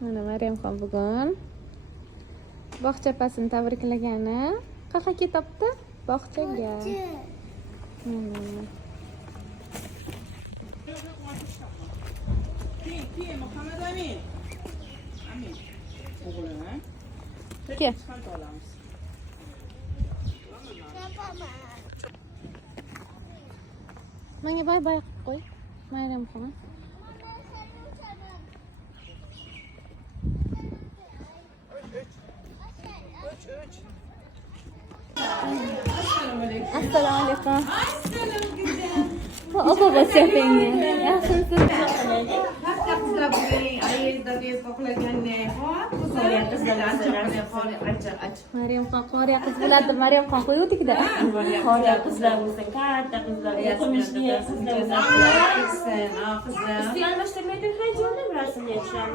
Mana Maryamxon bugun bog'cha opasini tabriklagani. Qayerga ketyapti? Bog'chaga. Keyin Muhammad Amin. O'g'lim, ha? Ke. Qancha olamiz? Menga bay qilib qo'y. Maryamxon. Assalomu alaykum. Opa bosyapingni. Yaxshimisiz? Katta qizlar bugun ayelda bezbog'laganni. Qizlar Maryamxon qoriya qiz bo'ladi. Maryamxon qo'yuvdik-da. Qoriya qizlar bo'lsa, katta qizlar, o'qimishli qizlar bo'lsa. qizlar. Isti almashtirmaydi, hajjoni rasmga tushamiz.